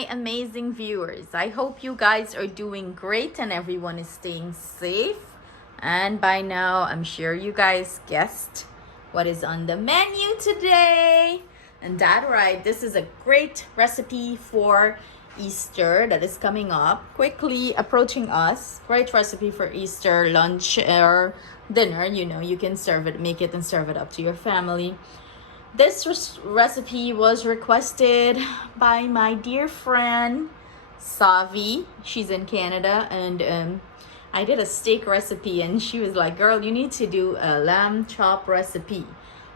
my amazing viewers. I hope you guys are doing great and everyone is staying safe. And by now, I'm sure you guys guessed what is on the menu today. And that's right, this is a great recipe for Easter that is coming up, quickly approaching us. Great recipe for Easter lunch or dinner. You know, you can serve it, make it and serve it up to your family. This recipe was requested by my dear friend Savi. She's in Canada, and I did a steak recipe and she was like, girl, you need to do a lamb chop recipe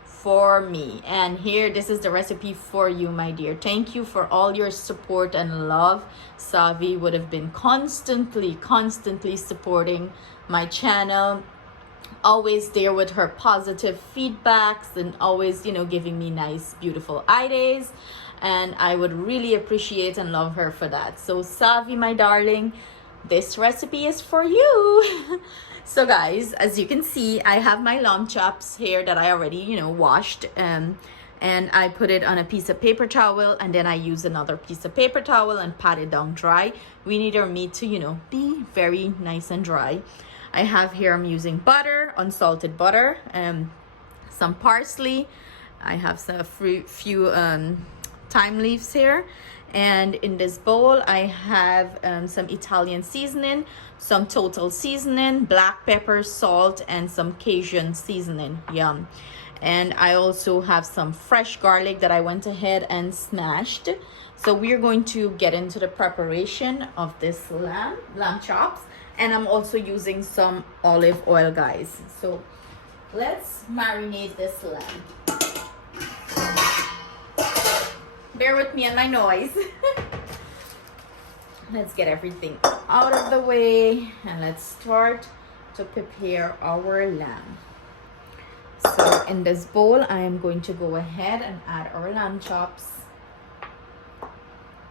for me. And here, this is the recipe for you, my dear. Thank you for all your support and love. Savi would have been constantly supporting my channel, always there with her positive feedbacks and always, you know, giving me nice, beautiful ideas. And I would really appreciate and love her for that. So Savi, my darling, this recipe is for you. So guys, as you can see, I have my lamb chops here that I already, you know, washed. And I put it on a piece of paper towel, and then I use another piece of paper towel and pat it down dry. We need our meat to, you know, be very nice and dry. I have here, I'm using butter, unsalted butter, some parsley. I have some few thyme leaves here. And in this bowl, I have some Italian seasoning, some total seasoning, black pepper, salt, and some Cajun seasoning. Yum. And I also have some fresh garlic that I went ahead and smashed. So we're going to get into the preparation of this lamb chops. And I'm also using some olive oil, guys. So let's marinate this lamb. Bear with me and my noise. Let's get everything out of the way and let's start to prepare our lamb. So in this bowl, I am going to go ahead and add our lamb chops.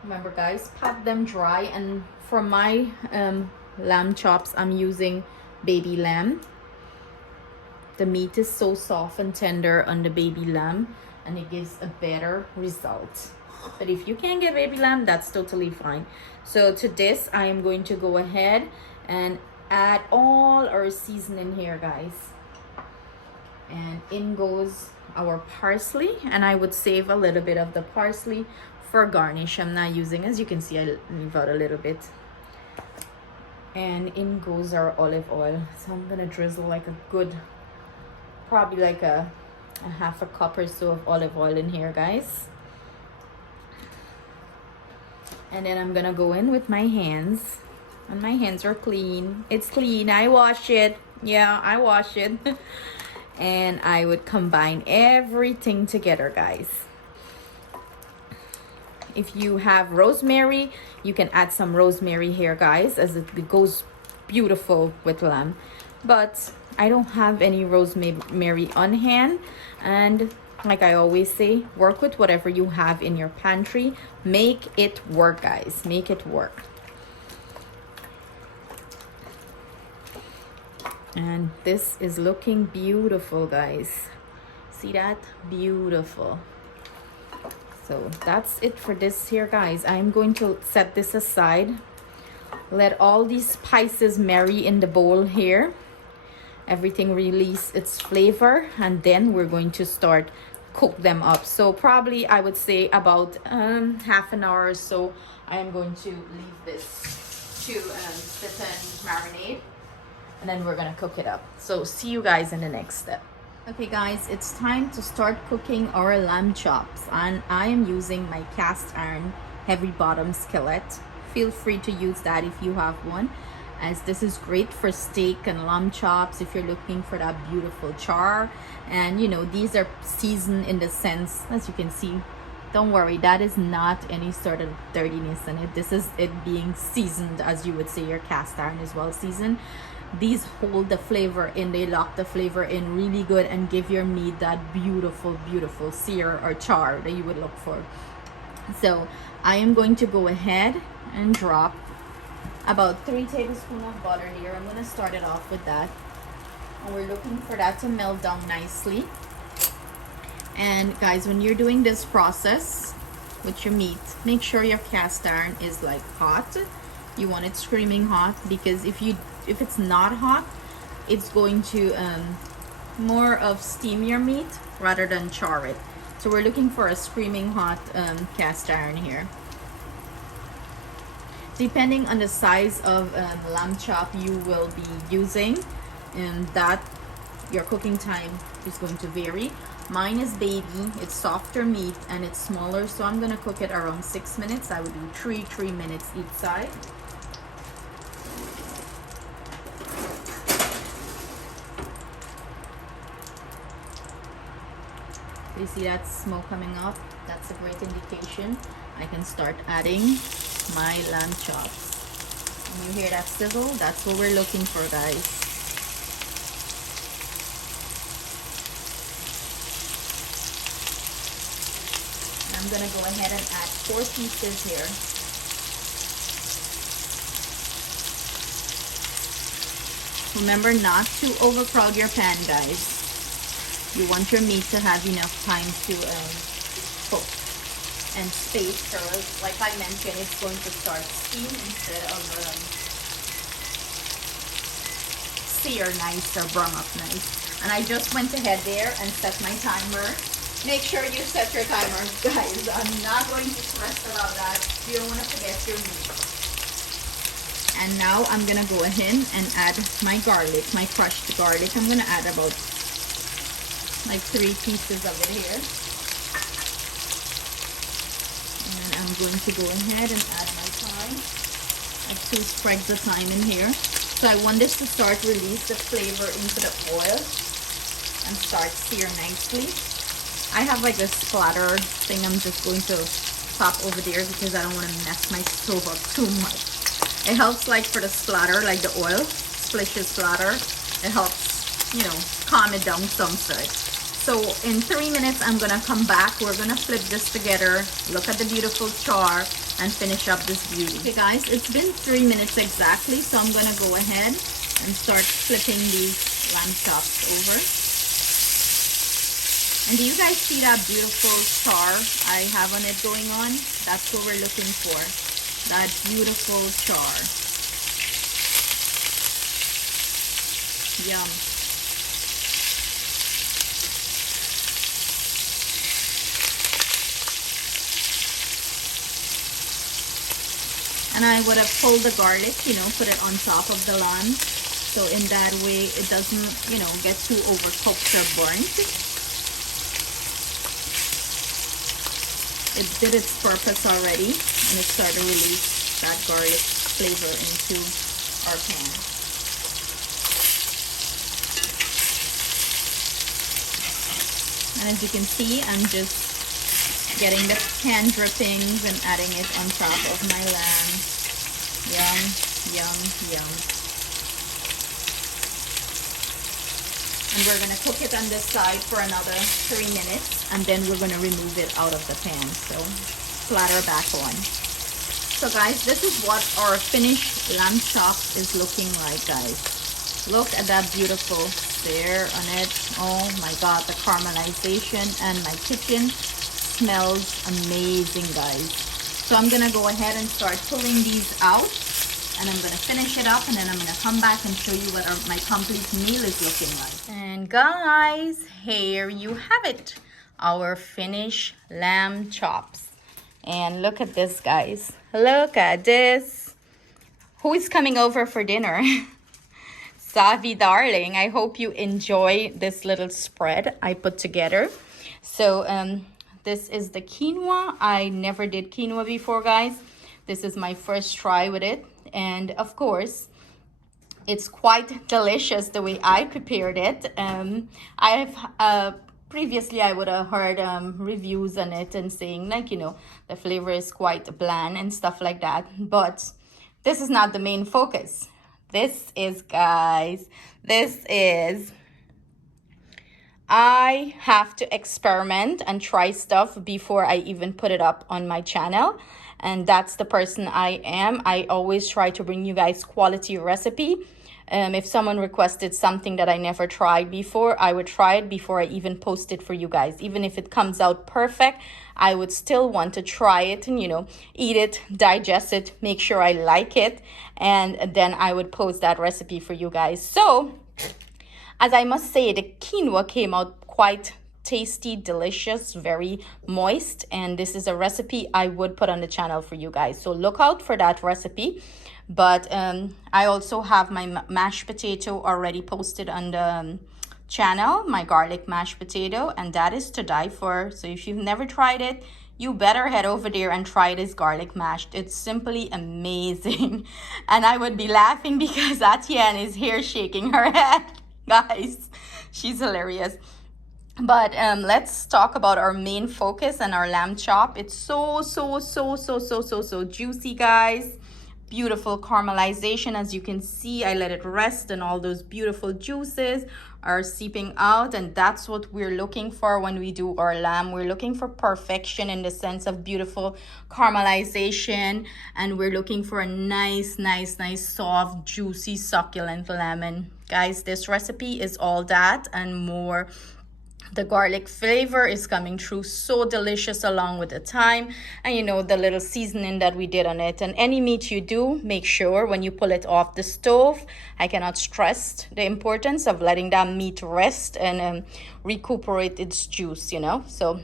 Remember, guys, pat them dry. And for my lamb chops, I'm using baby lamb. The meat is so soft and tender on the baby lamb, and it gives a better result. But if you can't get baby lamb, that's totally fine. So to this, I am going to go ahead and add all our seasoning here, guys. And in goes our parsley, and I would save a little bit of the parsley for garnish. I'm not using, as you can see, I leave out a little bit. And in goes our olive oil. So I'm gonna drizzle like a good, probably like a half a cup or so of olive oil in here, guys. And then I'm gonna go in with my hands, and my hands are clean. It's clean. I wash it. Yeah, I wash it. And I would combine everything together, guys. If you have rosemary, you can add some rosemary here, guys, as it goes beautiful with lamb. But I don't have any rosemary on hand. And like I always say, work with whatever you have in your pantry. Make it work, guys. Make it work. And this is looking beautiful, guys. See that? Beautiful. So that's it for this here, guys. I'm going to set this aside. Let all these spices marry in the bowl here. Everything release its flavor, and then we're going to start cook them up. So probably I would say about half an hour or so. I am going to leave this to sit and marinate, and then we're gonna cook it up. So see you guys in the next step. Okay guys, it's time to start cooking our lamb chops, and I am using my cast iron heavy bottom skillet. Feel free to use that if you have one, as this is great for steak and lamb chops if you're looking for that beautiful char. And you know, these are seasoned in the sense, as you can see, don't worry, that is not any sort of dirtiness in it. This is it being seasoned, as you would say your cast iron is well seasoned. These hold the flavor in, they lock the flavor in really good and give your meat that beautiful sear or char that you would look for. So I am going to go ahead and drop about 3 tablespoons of butter here. I'm going to start it off with that, and we're looking for that to melt down nicely. And guys, when you're doing this process, with your meat, make sure your cast iron is like hot. You want it screaming hot, because if it's not hot, it's going to more of steam your meat rather than char it. So we're looking for a screaming hot cast iron here. Depending on the size of lamb chop you will be using, and that your cooking time is going to vary. Mine is baby, it's softer meat and it's smaller, so I'm gonna cook it around 6 minutes. I would do 3 minutes each side. You see that smoke coming up? That's a great indication. I can start adding my lamb chops. When you hear that sizzle, that's what we're looking for, guys. And I'm gonna go ahead and add 4 pieces here. Remember not to overcrowd your pan, guys. You want your meat to have enough time to cook and space, because like I mentioned, it's going to start steam instead of sear nice or brown up nice. And I just went ahead there and set my timer. Make sure you set your timer, guys. I'm not going to stress about that. You don't want to forget your meat. And now I'm gonna go ahead and add my garlic, my crushed garlic. I'm gonna add about like 3 pieces of it here. And I'm going to go ahead and add my thyme. I have 2 sprigs of thyme in here. So I want this to start release the flavor into the oil and start sear nicely. I have like a splatter thing I'm just going to pop over there because I don't want to mess my stove up too much. It helps like for the splatter, like the oil splishes splatter. It helps, you know, calm it down some sort. So in 3 minutes, I'm gonna come back. We're gonna flip this together, look at the beautiful char, and finish up this beauty. Okay guys, it's been 3 minutes exactly, so I'm gonna go ahead and start flipping these lamb chops over. And do you guys see that beautiful char I have on it going on? That's what we're looking for, that beautiful char. Yum. And I would have pulled the garlic, you know, put it on top of the lamb. So in that way, it doesn't, you know, get too overcooked or burnt. It did its purpose already, and it started to release that garlic flavor into our pan. And as you can see, I'm just getting the pan drippings and adding it on top of my lamb. Yum, yum, yum. And we're gonna cook it on this side for another 3 minutes, and then we're gonna remove it out of the pan. So splatter back on. So guys, this is what our finished lamb chop is looking like, guys. Look at that beautiful sear on it. Oh my god, the caramelization, and my kitchen smells amazing, guys. So I'm gonna go ahead and start pulling these out, and I'm gonna finish it up, and then I'm gonna come back and show you what my complete meal is looking like. And guys, here you have it, our finished lamb chops. And look at this, guys. Look at this. Who is coming over for dinner? Savi, darling, I hope you enjoy this little spread I put together. So this is the quinoa. I never did quinoa before, guys. This is my first try with it. And of course, it's quite delicious the way I prepared it. Previously I would have heard reviews on it and saying, like, you know, the flavor is quite bland and stuff like that. But this is not the main focus. This is, guys, I have to experiment and try stuff before I even put it up on my channel. and that's the person I am. I always try to bring you guys quality recipe. If someone requested something that I never tried before, I would try it before I even post it for you guys. Even if it comes out perfect, I would still want to try it and, eat it, digest it, make sure I like it, and then I would post that recipe for you guys. So, as I must say, the quinoa came out quite tasty, delicious, very moist, and this is a recipe I would put on the channel for you guys. So look out for that recipe. But I also have my mashed potato already posted on the channel, my garlic mashed potato, and that is to die for. So if you've never tried it, you better head over there and try this garlic mashed. It's simply amazing. And I would be laughing because Atienne is here shaking her head. Guys, she's hilarious. But let's talk about our main focus and our lamb chop. It's so juicy, guys. Beautiful caramelization. As you can see, I let it rest and all those beautiful juices are seeping out, and that's what we're looking for when we do our lamb. We're looking for perfection in the sense of beautiful caramelization, and we're looking for a nice, soft, juicy, succulent lamb. And guys, this recipe is all that and more. The garlic flavor is coming through so delicious along with the thyme and the little seasoning that we did on it. And any meat you do, make sure when you pull it off the stove, I cannot stress the importance of letting that meat rest and recuperate its juice, So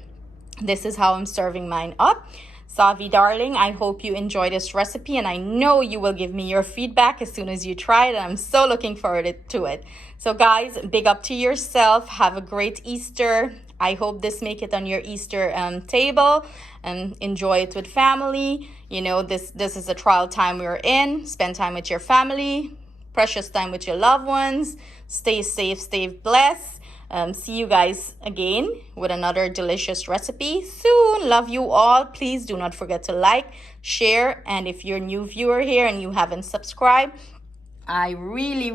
this is how I'm serving mine up. Savi darling, I hope you enjoy this recipe, and I know you will give me your feedback as soon as you try it, and I'm so looking forward to it. So guys, big up to yourself. Have a great Easter. I hope this make it on your Easter table, and enjoy it with family. This is a trial time we're in. Spend time with your family, precious time with your loved ones. Stay safe, stay blessed. See you guys again with another delicious recipe soon. Love you all. Please do not forget to like, share, and if you're a new viewer here and you haven't subscribed, I really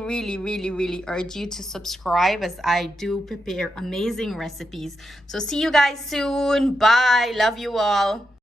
urge you to subscribe, as I do prepare amazing recipes. So see you guys soon. Bye. Love you all.